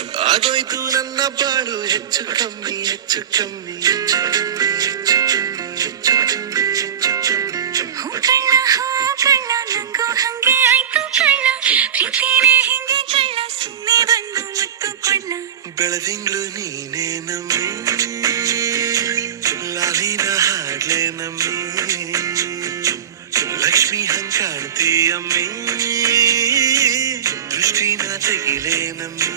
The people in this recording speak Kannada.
ಆಗೋಯ್ತು ನನ್ನ ಬಾಳು ಹೆಚ್ಚು ಕಮ್ಮಿ ಹೆಚ್ಚು ಕಮ್ಮಿ ಹೆಚ್ಚು ಕಮ್ಮಿ ಹೆಚ್ಚು ಕಮ್ಮಿ ಹೆಚ್ಚು ಕಮ್ಮಿ ಹೆಚ್ಚು ಕಮ್ಮಿ. ಹೂ ಕಳ್ಳ ನಂಗೂ ಹಂಗೆ ಆಯ್ತು ಕಳ್ಳ, ಪ್ರೀತಿನೇ ಹಿಂಗೆ ಕಳ್ಳ, ಸುಮ್ಮನೆ ಬಂದು ಮುತ್ತು ಕೊಳ್ಳ. ಬೆಳದಿಂಗ್ಳು ನೀನೇ ನಮ್ಮಿ, ಲಾಲಿನ ಹಾಡ್ಲೆ ನಮ್ಮಿ, ಲಕ್ಷ್ಮಿ ಹಂಗ್ ಕಾಣ್ತೀಯಮ್ಮಿ, ದೃಷ್ಟಿನ ತೆಗಿಲೇ ನಮ್ಮಿ.